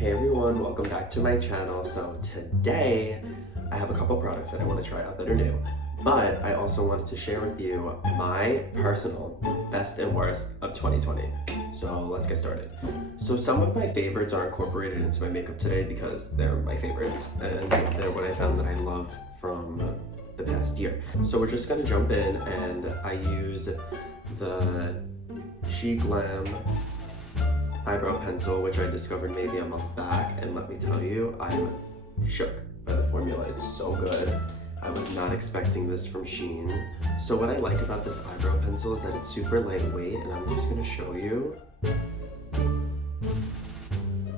Hey everyone, welcome back to my channel. So today I have a couple products that I want to try out that are new, but I also wanted to share with you my personal best and worst of 2020. So let's get started. So some of my favorites are incorporated into my makeup today because they're my favorites and they're what I found that I love from the past year. So we're just gonna jump in, and I use the Grwm eyebrow pencil, which I discovered maybe a month back, and let me tell you, I'm shook by the formula. It's so good. I was not expecting this from Shein. So what I like about this eyebrow pencil is that it's super lightweight, and I'm just gonna show you.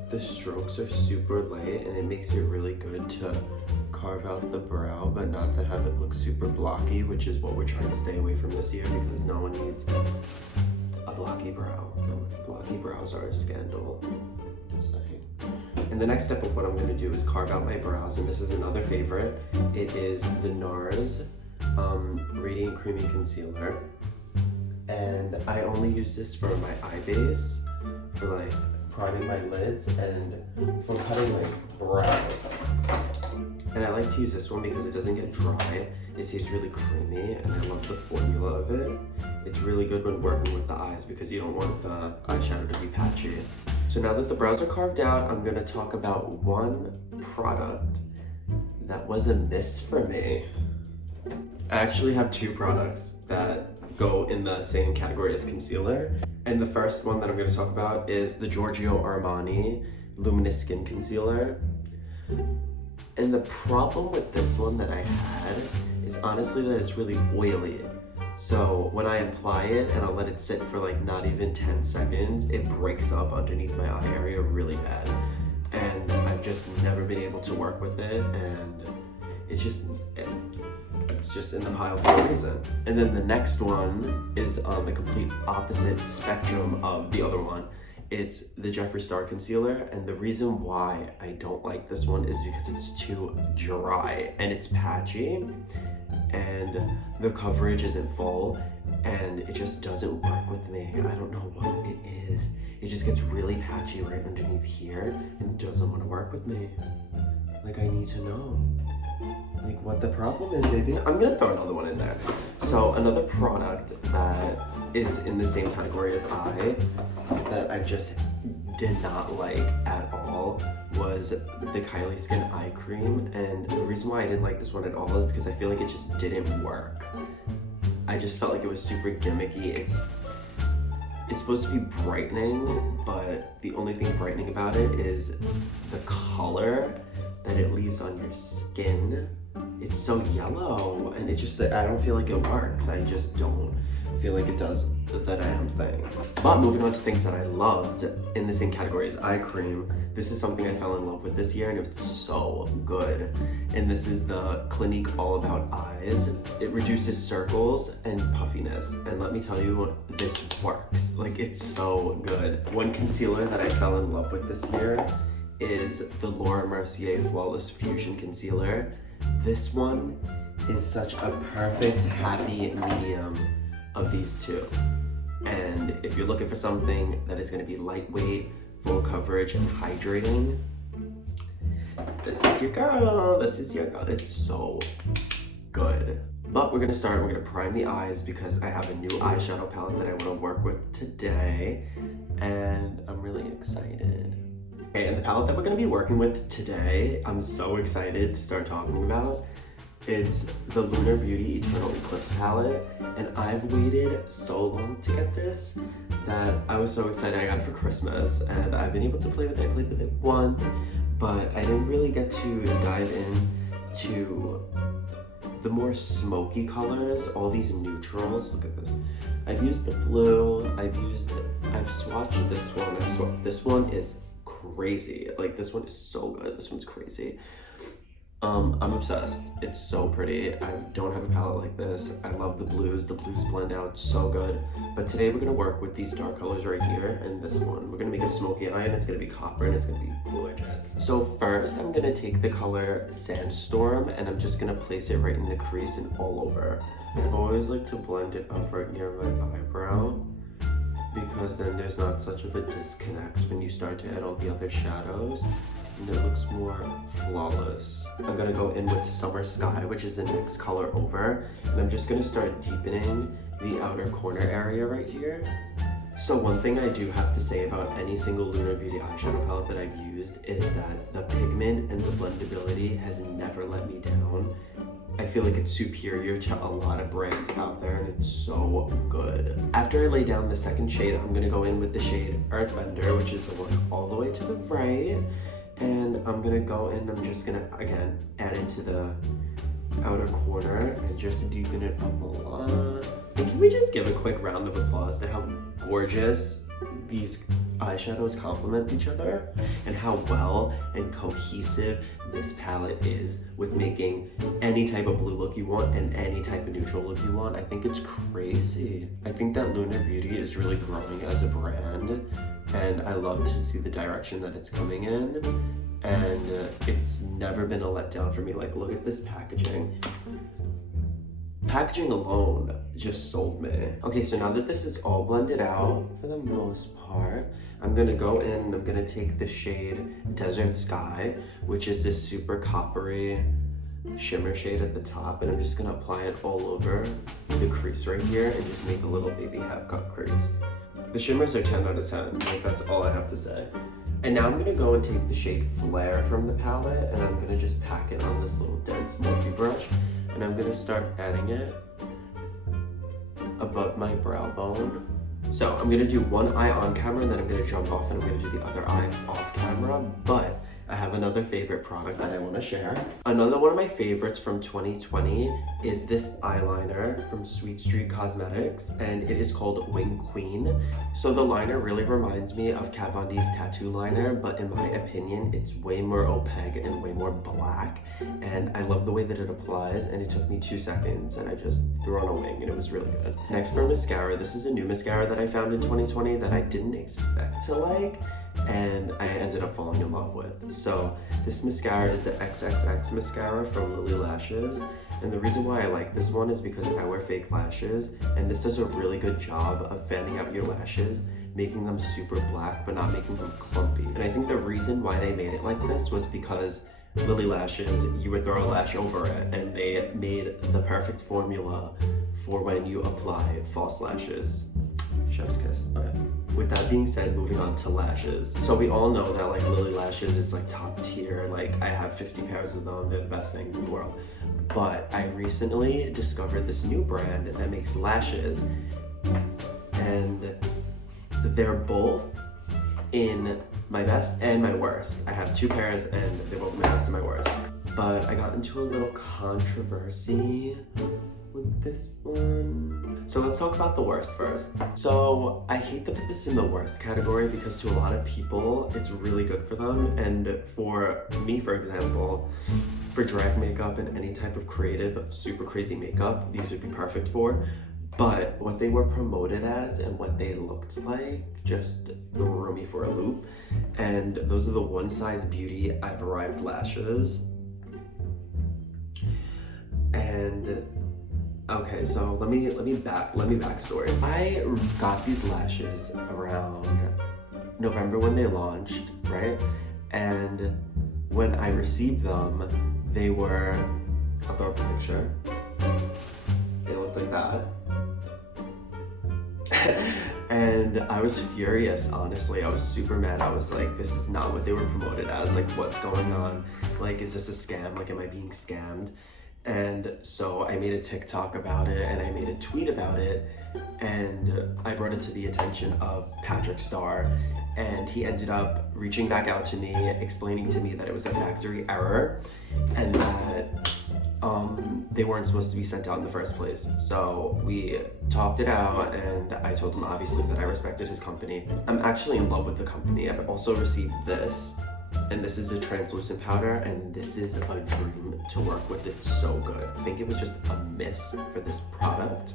The strokes are super light, and it makes it really good to carve out the brow, but not to have it look super blocky, which is what we're trying to stay away from this year because no one needs a blocky brow. Blocky brows are a scandal. Just saying. And the next step of what I'm going to do is carve out my brows, and this is another favorite. It is the NARS Radiant Creamy Concealer, and I only use this for my eye base, for like priming my lids and for cutting like brows. And I like to use this one because it doesn't get dry. It stays really creamy, and I love the formula of it. It's really good when working with the eyes because you don't want the eyeshadow to be patchy. So now that the brows are carved out, I'm gonna talk about one product that was a miss for me. I actually have two products that go in the same category as concealer. And the first one that I'm gonna talk about is the Giorgio Armani Luminous Skin Concealer. And the problem with this one that I had is honestly that it's really oily. So when I apply it and I'll let it sit for like not even 10 seconds, it breaks up underneath my eye area really bad. And I've just never been able to work with it, and it's just in the pile for a reason. And then the next one is on the complete opposite spectrum of the other one. It's the Jeffree Star Concealer, and the reason why I don't like this one is because it's too dry and it's patchy, and the coverage isn't full, and it just doesn't work with me. I don't know what it is. It just gets really patchy right underneath here, and it doesn't want to work with me. Like, I need to know, like, what the problem is, baby. I'm gonna throw another one in there. So another product that is in the same category as that I just did not like at all was the Kylie Skin Eye Cream. And the reason why I didn't like this one at all is because I feel like it just didn't work. I just felt like it was super gimmicky. It's supposed to be brightening, but the only thing brightening about it is the color that it leaves on your skin. It's so yellow, and it just, I don't feel like it works. I just don't feel like it does the damn thing. But moving on to things that I loved in the same category as eye cream, this is something I fell in love with this year, and it's so good. And this is the Clinique All About Eyes. It reduces circles and puffiness, and let me tell you, this works. Like, it's so good. One concealer that I fell in love with this year is the Laura Mercier Flawless Fusion Concealer. This one is such a perfect happy medium of these two. And if you're looking for something that is going to be lightweight, full coverage, and hydrating, this is your girl. This is your girl. It's so good. But we're going to start. We're going to prime the eyes because I have a new eyeshadow palette that I want to work with today, and I'm really excited. Okay, and the palette that we're going to be working with today, I'm so excited to start talking about. It's the Lunar Beauty Eternal Eclipse palette, and I've waited so long to get this that I was so excited I got it for Christmas, and I've been able to play with it. I played with it once, but I didn't really get to dive into the more smoky colors, all these neutrals. Look at this. I've used the blue, I've swatched this one. This one is crazy. Like, this one is so good. This one's crazy. I'm obsessed. It's so pretty. I don't have a palette like this. I love the blues. The blues blend out so good. But today we're gonna work with these dark colors right here and this one. We're gonna make a smoky eye, and it's gonna be copper, and it's gonna be gorgeous. So first, I'm gonna take the color Sandstorm, and I'm just gonna place it right in the crease and all over. I always like to blend it up right near my eyebrow. because then there's not such of a disconnect when you start to add all the other shadows, and it looks more flawless. I'm gonna go in with Summer Sky, which is the next color over, and I'm just gonna start deepening the outer corner area right here. So one thing I do have to say about any single Lunar Beauty eyeshadow palette that I've used is that the pigment and the blendability has never let me down. I feel like it's superior to a lot of brands out there, and it's so good. After I lay down the second shade, I'm gonna go in with the shade Earthbender, which is the one all the way to the right. And I'm gonna go in, I'm just gonna, again, add it to the outer corner and just deepen it up a lot. And can we just give a quick round of applause to how gorgeous these eyeshadows complement each other and how well and cohesive this palette is with making any type of blue look you want and any type of neutral look you want. I think it's crazy. I think that Lunar Beauty is really growing as a brand, and I love to see the direction that it's coming in, and it's never been a letdown for me. Like, look at this packaging. Packaging alone just sold me. Okay, so now that this is all blended out for the most part, I'm gonna go in and I'm gonna take the shade Desert Sky, which is this super coppery shimmer shade at the top, and I'm just gonna apply it all over the crease right here and just make a little baby half cut crease. The shimmers are 10 out of 10, like that's all I have to say. And now I'm gonna go and take the shade Flare from the palette, and I'm gonna just pack it on this little dense Morphe brush, and I'm gonna start adding it above my brow bone. So I'm gonna do one eye on camera, and then I'm gonna jump off and I'm gonna do the other eye off camera, but I have another favorite product that I wanna share. Another one of my favorites from 2020 is this eyeliner from Sweet Street Cosmetics, and it is called Wing Queen. So the liner really reminds me of Kat Von D's tattoo liner, but in my opinion, it's way more opaque and way more black. And I love the way that it applies, and it took me 2 seconds, and I just threw on a wing, and it was really good. Next for mascara, this is a new mascara that I found in 2020 that I didn't expect to like, and I ended up falling in love with. So this mascara is the XXX mascara from Lily Lashes, and the reason why I like this one is because I wear fake lashes, and this does a really good job of fanning out your lashes, making them super black but not making them clumpy. And I think the reason why they made it like this was because Lily Lashes, you would throw a lash over it, and they made the perfect formula for when you apply false lashes. Chef's kiss. Okay. With that being said, moving on to lashes. So we all know that like Lily Lashes is like top tier. Like I have 50 pairs of them. They're the best things in the world. But I recently discovered this new brand that makes lashes, and they're both in my best and my worst. I have 2 pairs and they're both my best and my worst. But I got into a little controversy with this one. So let's talk about the worst first. So I hate to put this in the worst category because to a lot of people, it's really good for them. And for me, for example, for drag makeup and any type of creative, super crazy makeup, these would be perfect for. But what they were promoted as and what they looked like just threw me for a loop. And those are the One Size Beauty I've Arrived lashes. And okay, so let me backstory. I got these lashes around November when they launched, right? And when I received them, they were, I'll throw up a picture. They looked like that. And I was furious, honestly. I was super mad. I was like, this is not what they were promoted as. Like, what's going on? Like, is this a scam? Like, am I being scammed? And so I made a TikTok about it, and I made a tweet about it, and I brought it to the attention of Patrick Starr, and he ended up reaching back out to me, explaining to me that it was a factory error and that they weren't supposed to be sent out in the first place. So we talked it out, and I told him obviously that I respected his company. I'm actually in love with the company. I've also received this, and this is a translucent powder, and this is a dream to work with. It's so good. I think it was just a miss for this product.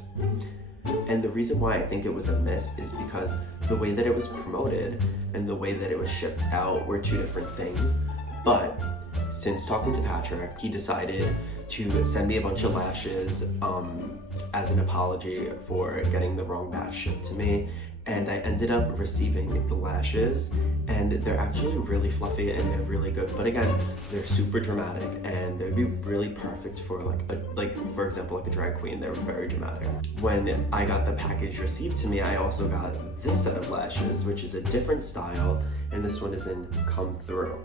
And the reason why I think it was a miss is because the way that it was promoted and the way that it was shipped out were 2 different things. But since talking to Patrick, he decided to send me a bunch of lashes as an apology for getting the wrong batch shipped to me. and I ended up receiving the lashes, and they're actually really fluffy and they're really good. But again, they're super dramatic and they'd be really perfect for for example, like a drag queen. They're very dramatic. When I got the package received to me, I also got this set of lashes, which is a different style, and this one is in Come Through.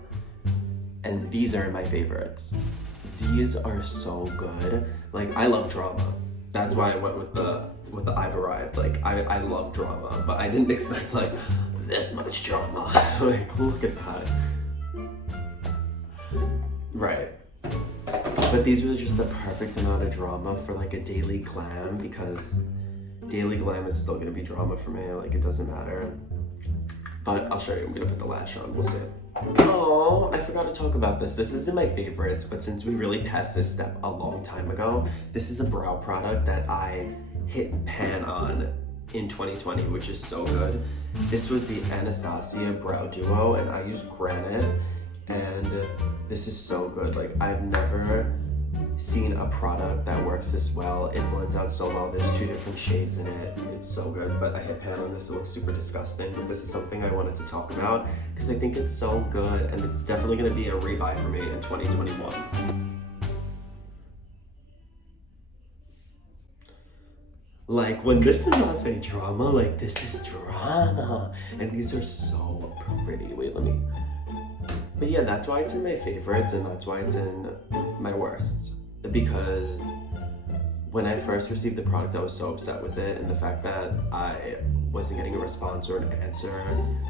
And these are my favorites. These are so good. Like, I love drama. That's why I went with the I've Arrived. Like, I love drama, but I didn't expect like this much drama. Like, look at that. Right. But these were just the perfect amount of drama for like a daily glam, because daily glam is still gonna be drama for me. Like, it doesn't matter. But I'll show you. I'm gonna put the lash on. We'll see. Oh, I forgot to talk about this. This isn't my favorites, but since we really passed this step a long time ago, this is a brow product that I hit pan on in 2020, which is so good. This was the Anastasia Brow Duo, and I used Granite, and this is so good. Like, I've never seen a product that works this well. It blends out so well. There's 2 different shades in it. It's so good, but I hit pan on this. It looks super disgusting, but this is something I wanted to talk about because I think it's so good, and it's definitely going to be a rebuy for me in 2021. Like, when this does not say drama, like, this is drama. And these are so pretty. Wait, let me... But yeah, that's why it's in my favorites, and that's why it's in my worsts. Because when I first received the product, I was so upset with it, and the fact that I wasn't getting a response or an answer,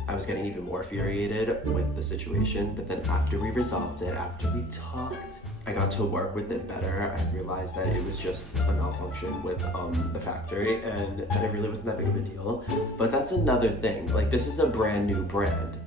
I was getting even more infuriated with the situation. But then after we resolved it, after we talked, I got to work with it better. I realized that it was just a malfunction with the factory, and it really wasn't that big of a deal. But that's another thing. Like, this is a brand new brand.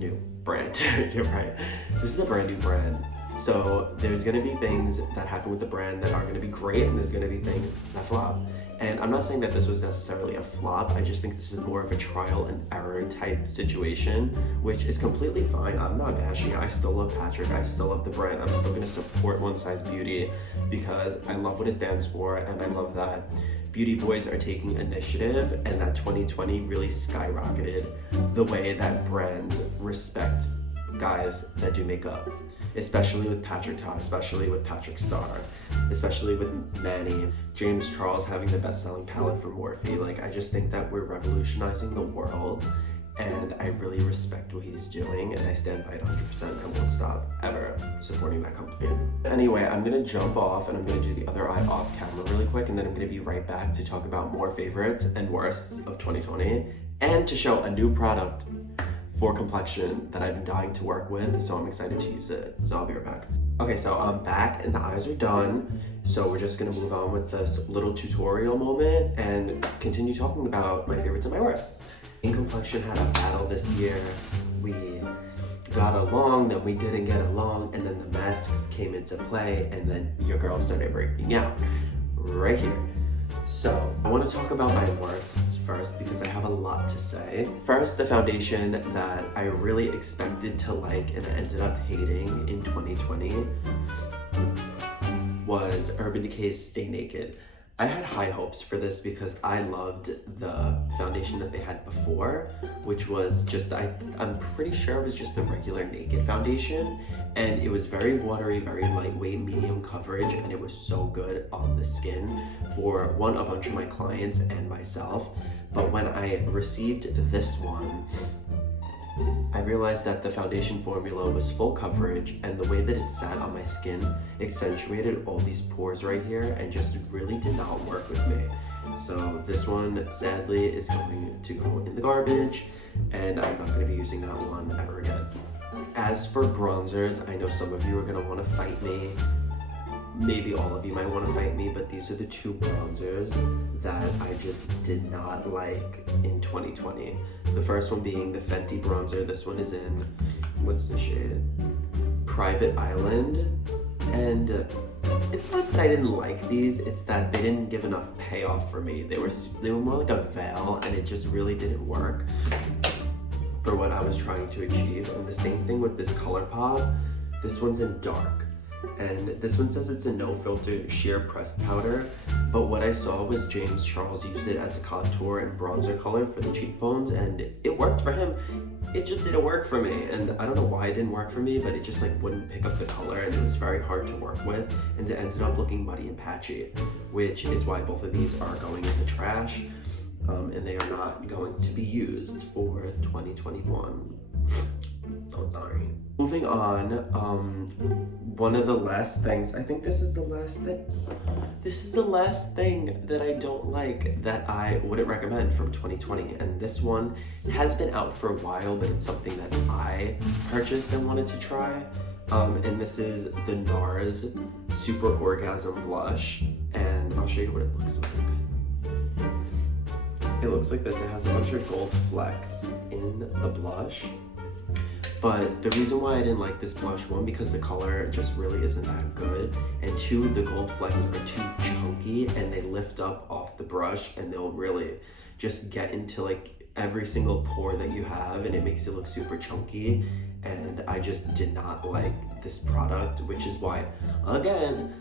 You're right. This is a brand new brand. So there's gonna be things that happen with the brand that are gonna be great, and there's gonna be things that flop. And I'm not saying that this was necessarily a flop. I just think this is more of a trial and error type situation, which is completely fine. I'm not bashing it. I still love Patrick. I still love the brand. I'm still gonna support One Size Beauty because I love what it stands for, and I love that beauty boys are taking initiative, and that 2020 really skyrocketed the way that brands respect guys that do makeup, especially with Patrick Ta, especially with Patrick Star, especially with Manny, James Charles having the best-selling palette for Morphe. Like, I just think that we're revolutionizing the world, and I really respect what he's doing, and I stand by it 100%. I won't stop ever supporting that company. Anyway, I'm gonna jump off, and I'm gonna do the other eye off camera really quick, and then I'm gonna be right back to talk about more favorites and worsts of 2020, and to show a new product for complexion that I've been dying to work with, so I'm excited to use it. So I'll be right back. Okay, so I'm back and the eyes are done. So we're just gonna move on with this little tutorial moment and continue talking about my favorites and my worsts. In complexion had a battle this year. We got along, then we didn't get along, and then the masks came into play, and then your girl started breaking out right here. So I want to talk about my worsts first because I have a lot to say. First, the foundation that I really expected to like and ended up hating in 2020 was Urban Decay's Stay Naked. I had high hopes for this because I loved the foundation that they had before, which was just, I'm pretty sure it was just a regular naked foundation, and it was very watery, very lightweight, medium coverage, and it was so good on the skin for a bunch of my clients and myself. But when I received this one, I realized that the foundation formula was full coverage, and the way that it sat on my skin accentuated all these pores right here and just really did not work with me. So this one sadly is going to go in the garbage, and I'm not going to be using that one ever again. As for bronzers, I know some of you are going to want to fight me. Maybe all of you might want to fight me, but these are the 2 bronzers that I just did not like in 2020. The first one being the Fenty bronzer. This one is in, what's the shade? Private Island. And it's not that I didn't like these, it's that they didn't give enough payoff for me. They were more like a veil, and it just really didn't work for what I was trying to achieve. And the same thing with this ColourPop. This one's in dark. And this one says it's a no filter sheer pressed powder, but what I saw was James Charles use it as a contour and bronzer color for the cheekbones, and it worked for him. It just didn't work for me, and I don't know why it didn't work for me, but it just like wouldn't pick up the color, and it was very hard to work with, and it ended up looking muddy and patchy, which is why both of these are going in the trash, and they are not going to be used for 2021. So sorry. Moving on, one of the last things, I think this is the last thing. This is the last thing that I don't like that I wouldn't recommend from 2020. And this one has been out for a while, but it's something that I purchased and wanted to try. And this is the NARS Super Orgasm Blush. And I'll show you what it looks like. It looks like this. It has a bunch of gold flecks in the blush. But the reason why I didn't like this blush, one, because the color just really isn't that good, and two, the gold flecks are too chunky and they lift up off the brush and they'll really just get into like every single pore that you have, and it makes it look super chunky, and I just did not like this product, which is why, again,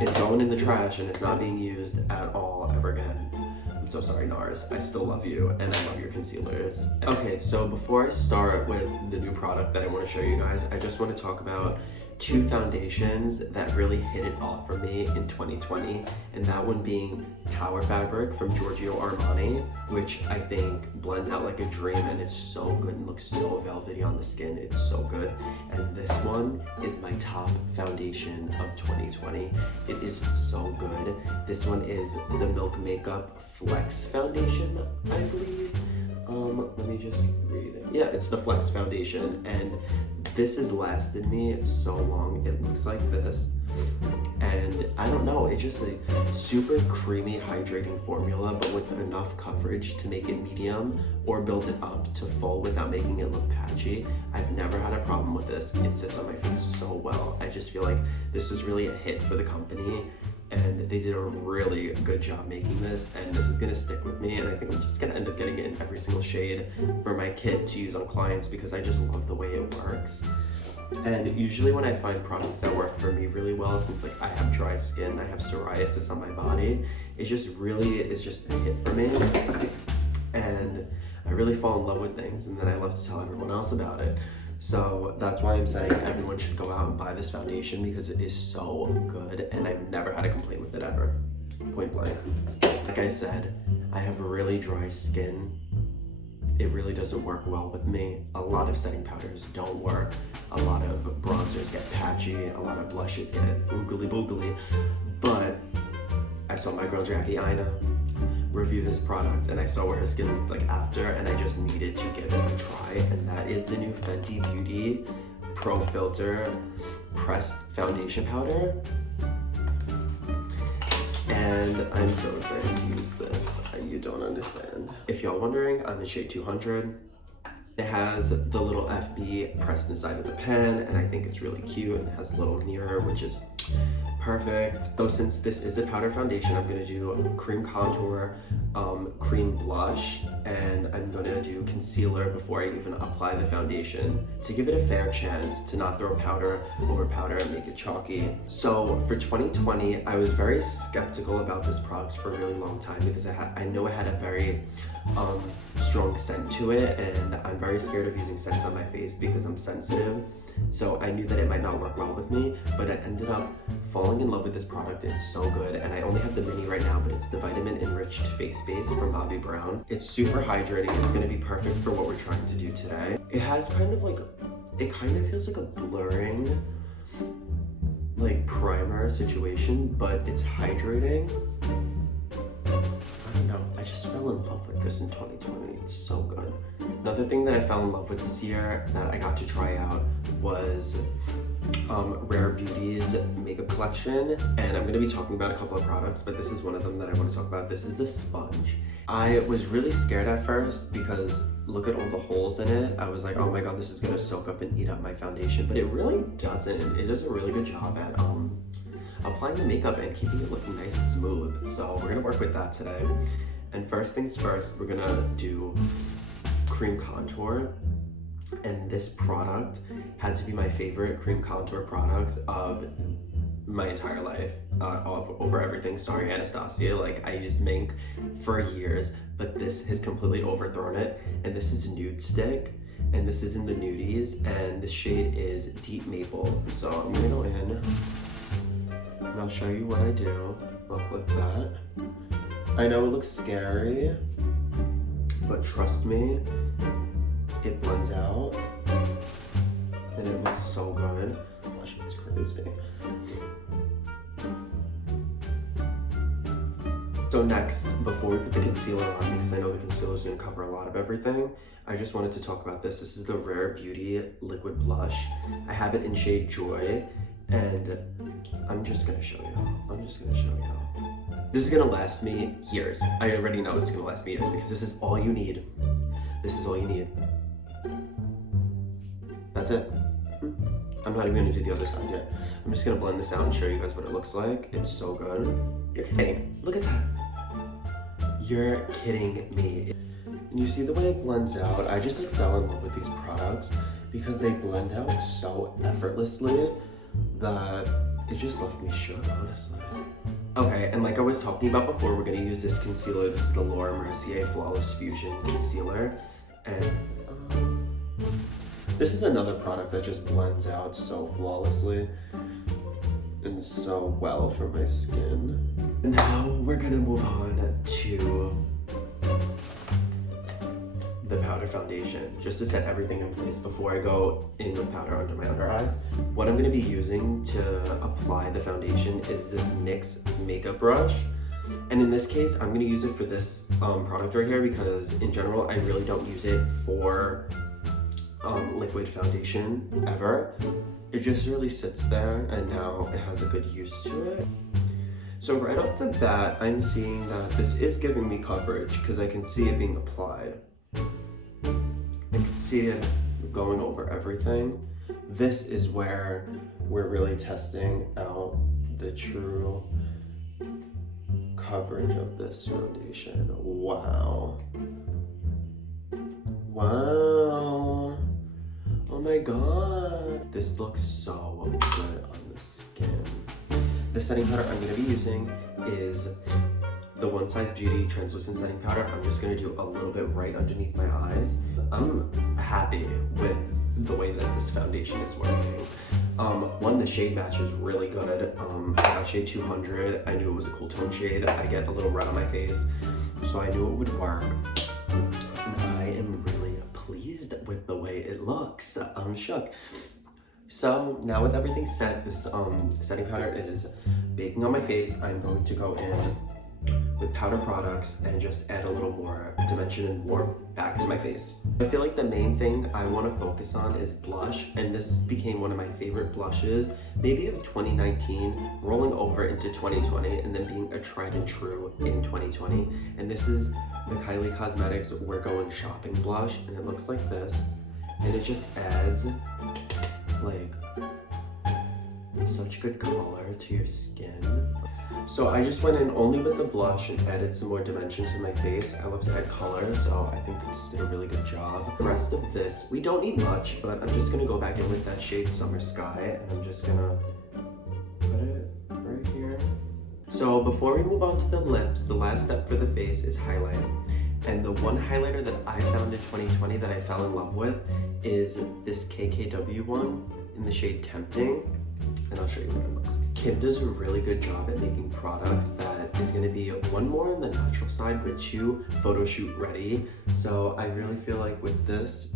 it's going in the trash and it's not being used at all ever again. I'm so sorry, NARS. I still love you, and I love your concealers. Okay, so before I start with the new product that I want to show you guys, I just want to talk about two foundations that really hit it off for me in 2020, and that one being Power Fabric from Giorgio Armani, which I think blends out like a dream, and it's so good and looks so velvety on the skin. It's so good. And this one is my top foundation of 2020. It is so good. This one is the Milk Makeup Flex Foundation, I believe. Let me just read it. Yeah, it's the Flex Foundation, and this has lasted me so long. It looks like this, and I don't know, it's just a super creamy hydrating formula, but with enough coverage to make it medium or build it up to full without making it look patchy. I've never had a problem with this. It sits on my face so well. I just feel like this was really a hit for the company, and they did a really good job making this, and this is gonna stick with me, and I think I'm just gonna end up getting it in every single shade for my kit to use on clients because I just love the way it works. And usually when I find products that work for me really well, since like I have dry skin, I have psoriasis on my body, it's just a hit for me, and I really fall in love with things, and then I love to tell everyone else about it. So that's why I'm saying everyone should go out and buy this foundation because it is so good, and I've never had a complaint with it ever. Point blank. Like I said, I have really dry skin. It really doesn't work well with me. A lot of setting powders don't work. A lot of bronzers get patchy. A lot of blushes get oogly boogly. But I saw my girl Jackie Aina review this product, and I saw what her skin looked like after, and I just needed to give it a try, and that is the new Fenty Beauty Pro Filter Pressed Foundation Powder. And I'm so excited to use this. You don't understand. If y'all wondering, I'm in shade 200. It has the little FB pressed inside of the pen, and I think it's really cute, and it has a little mirror, which is perfect. So since this is a powder foundation, I'm gonna do cream contour, cream blush, and I'm gonna do concealer before I even apply the foundation to give it a fair chance to not throw powder over powder and make it chalky. So for 2020, I was very skeptical about this product for a really long time because I know it had a very strong scent to it, and I'm very scared of using scents on my face because I'm sensitive. So I knew that it might not work well with me, but I ended up falling in love with this product. It's so good, and I only have the mini right now, but it's the Vitamin Enriched Face Base from Bobbi Brown. It's super hydrating. It's gonna be perfect for what we're trying to do today. It has it kind of feels like a blurring, like primer situation, but it's hydrating. I don't know, I just fell in love with this in 2020. It's so good. Another thing that I fell in love with this year that I got to try out was Rare Beauty's makeup collection, and I'm going to be talking about a couple of products, but this is one of them that I want to talk about. This is the sponge. I was really scared at first because look at all the holes in it. I was like, oh my god, this is going to soak up and eat up my foundation, but it really doesn't. It does a really good job at applying the makeup and keeping it looking nice and smooth. So we're going to work with that today. And first things first, we're going to do cream contour. And this product had to be my favorite cream contour product of my entire life, over everything. Sorry, Anastasia. Like, I used Mink for years, but this has completely overthrown it. And this is Nude Stick, and this is in the nudies, and the shade is Deep Maple. So I'm gonna go in, and I'll show you what I do. Look like that. I know it looks scary, but trust me, it blends out, and it looks so good. Gosh, it's crazy. So next, before we put the concealer on, because I know the concealer is going to cover a lot of everything, I just wanted to talk about this. This is the Rare Beauty Liquid Blush. I have it in shade Joy, and I'm just going to show you. This is going to last me years. I already know it's going to last me years because this is all you need. This is all you need. That's it. I'm not even going to do the other side yet. I'm just going to blend this out and show you guys what it looks like. It's so good. You're kidding. Look at that. You're kidding me. And you see the way it blends out? I just fell in love with these products because they blend out so effortlessly that it just left me shook, honestly. Okay, and like I was talking about before, we're gonna use this concealer. This is the Laura Mercier Flawless Fusion Concealer. And this is another product that just blends out so flawlessly and so well for my skin. Now we're gonna move on to the powder foundation, just to set everything in place before I go in with powder under my under eyes. What I'm gonna be using to apply the foundation is this NYX makeup brush. And in this case, I'm gonna use it for this product right here because in general, I really don't use it for liquid foundation ever. It just really sits there and now it has a good use to it. So right off the bat, I'm seeing that this is giving me coverage because I can see it being applied. I can see it going over everything. This is where we're really testing out the true coverage of this foundation. Wow. Wow. Oh my god. This looks so good on the skin. The setting powder I'm going to be using is the One Size Beauty Translucent Setting Powder. I'm just going to do a little bit right underneath my eyes. I'm happy with the way that this foundation is working. One, the shade match is really good. I got shade 200. I knew it was a cool tone shade. I get a little red on my face, so I knew it would work. And I am really pleased with the way it looks. I'm shook. So now with everything set, this setting powder is baking on my face. I'm going to go in with powder products and just add a little more dimension and warmth back to my face. I feel like the main thing I want to focus on is blush, and this became one of my favorite blushes, maybe of 2019, rolling over into 2020, and then being a tried and true in 2020. And this is the Kylie Cosmetics We're Going Shopping blush, and it looks like this, and it just adds like such good color to your skin. So I just went in only with the blush and added some more dimension to my face. I love to add color, so I think that this did a really good job. The rest of this, we don't need much, but I'm just gonna go back in with that shade Summer Sky, and I'm just gonna put it right here. So before we move on to the lips, the last step for the face is highlight. And the one highlighter that I found in 2020 that I fell in love with is this KKW one in the shade Tempting. And I'll show you what it looks like. Kim does a really good job at making products that is gonna be one, more on the natural side, but two, photo shoot ready. So I really feel like with this,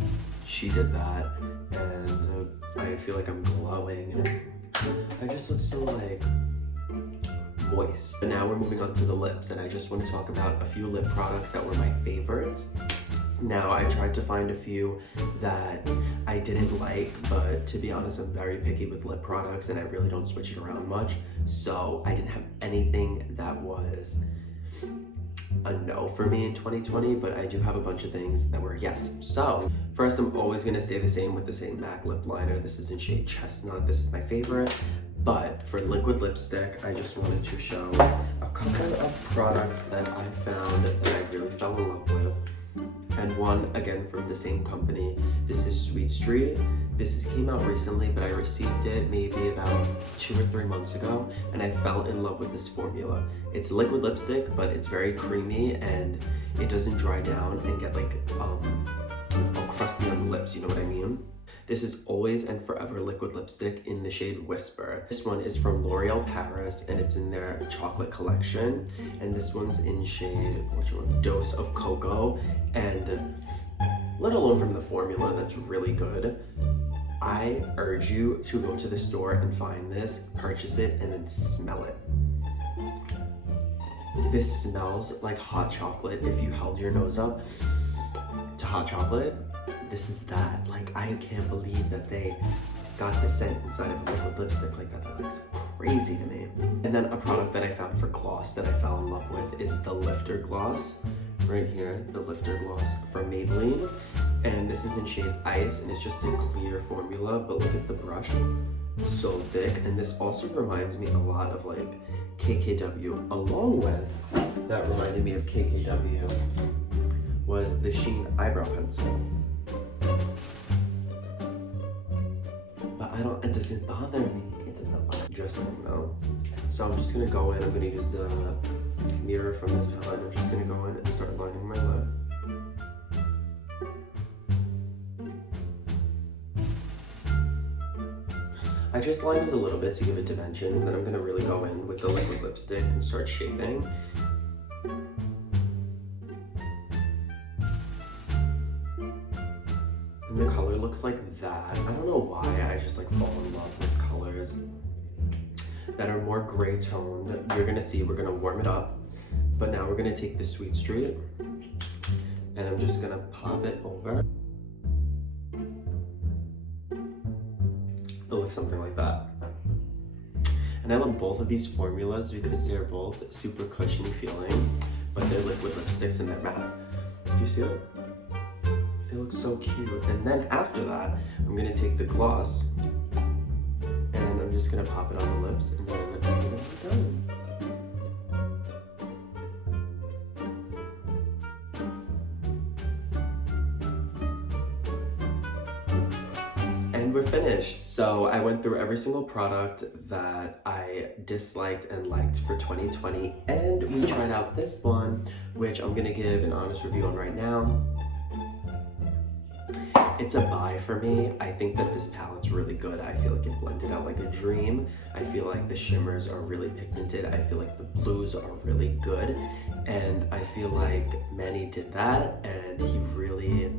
she did that. And I feel like I'm glowing. And I just look so like moist. But now we're moving on to the lips, and I just want to talk about a few lip products that were my favorites. Now, I tried to find a few that I didn't like, but to be honest, I'm very picky with lip products and I really don't switch it around much. So I didn't have anything that was a no for me in 2020, but I do have a bunch of things that were yes. So first, I'm always gonna stay the same with the same MAC lip liner. This is in shade Chestnut. This is my favorite. But for liquid lipstick, I just wanted to show a couple of products that I found that I really fell in love with. and one again from the same company. This is Sweet Street. Came out recently, but I received it maybe about 2 or 3 months ago, and I fell in love with this formula. It's liquid lipstick, but it's very creamy and it doesn't dry down and get like all crusty on the lips, you know what I mean? This is Always and Forever liquid lipstick in the shade Whisper. This one is from L'Oreal Paris and it's in their chocolate collection. And this one's in shade, which one? Dose of Cocoa. And let alone from the formula, that's really good. I urge you to go to the store and find this, purchase it, and then smell it. This smells like hot chocolate. If you held your nose up to hot chocolate, this is that. Like, I can't believe that they got the scent inside of a liquid lipstick like that. That looks crazy to me. And then a product that I found for gloss that I fell in love with is the Lifter Gloss. Right here, the Lifter Gloss from Maybelline. And this is in shade Ice, and it's just a clear formula, but look at the brush. So thick. And this also reminds me a lot of like KKW, along with, that reminded me of KKW, was the Sheen Eyebrow Pencil. But it doesn't bother me. It does not bother me. Just no. So I'm just gonna go in, I'm gonna use the mirror from this palette. I'm just gonna go in and start lining my lip. I just lined it a little bit to give it dimension, and then I'm gonna really go in with the liquid lipstick and start shaping. And the color looks like that. I don't know why, I just like fall in love with colors that are more gray toned. You're gonna see, we're gonna warm it up. But now we're gonna take the Sweet Street and I'm just gonna pop it over. It looks something like that. And I love both of these formulas because they're both super cushiony feeling, but they're liquid lipsticks and they're matte. Do you see it? It looks so cute. And then after that, I'm gonna take the gloss and I'm just gonna pop it on the lips and then I'm done. And we're finished. So I went through every single product that I disliked and liked for 2020, and we tried out this one, which I'm gonna give an honest review on right now. It's a buy for me. I think that this palette's really good. I feel like it blended out like a dream. I feel like the shimmers are really pigmented. I feel like the blues are really good. And I feel like Manny did that and he really,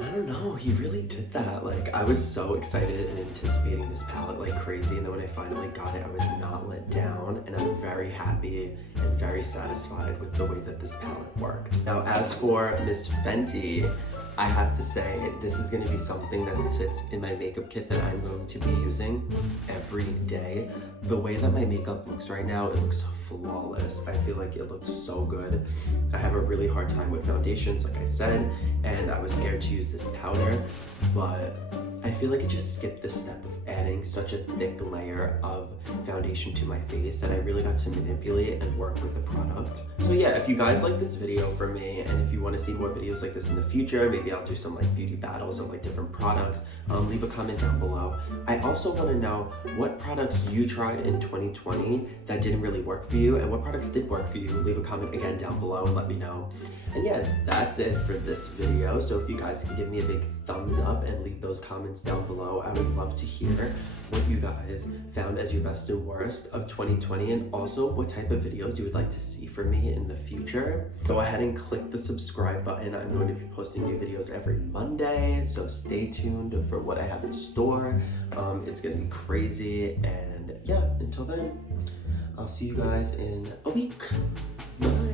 I don't know, he really did that. Like, I was so excited and anticipating this palette like crazy, and then when I finally got it, I was not let down, and I'm very happy and very satisfied with the way that this palette worked. Now, as for Miss Fenty, I have to say, this is gonna be something that sits in my makeup kit that I'm going to be using every day. The way that my makeup looks right now, it looks flawless. I feel like it looks so good. I have a really hard time with foundations, like I said, and I was scared to use this powder, but I feel like it just skipped the step of adding such a thick layer of foundation to my face that I really got to manipulate and work with the product. So yeah, if you guys like this video from me, and if you want to see more videos like this in the future, maybe I'll do some like beauty battles of like different products, leave a comment down below. I also want to know what products you tried in 2020 that didn't really work for you, and what products did work for you. Leave a comment again down below and let me know. And yeah, that's it for this video. So if you guys can give me a big thumbs up and leave those comments down below, I would love to hear what you guys found as your best and worst of 2020, and also what type of videos you would like to see from me in the future. Go ahead and click the subscribe button. I'm going to be posting new videos every Monday, so stay tuned for what I have in store. It's gonna be crazy, and yeah, until then, I'll see you guys in a week. Bye.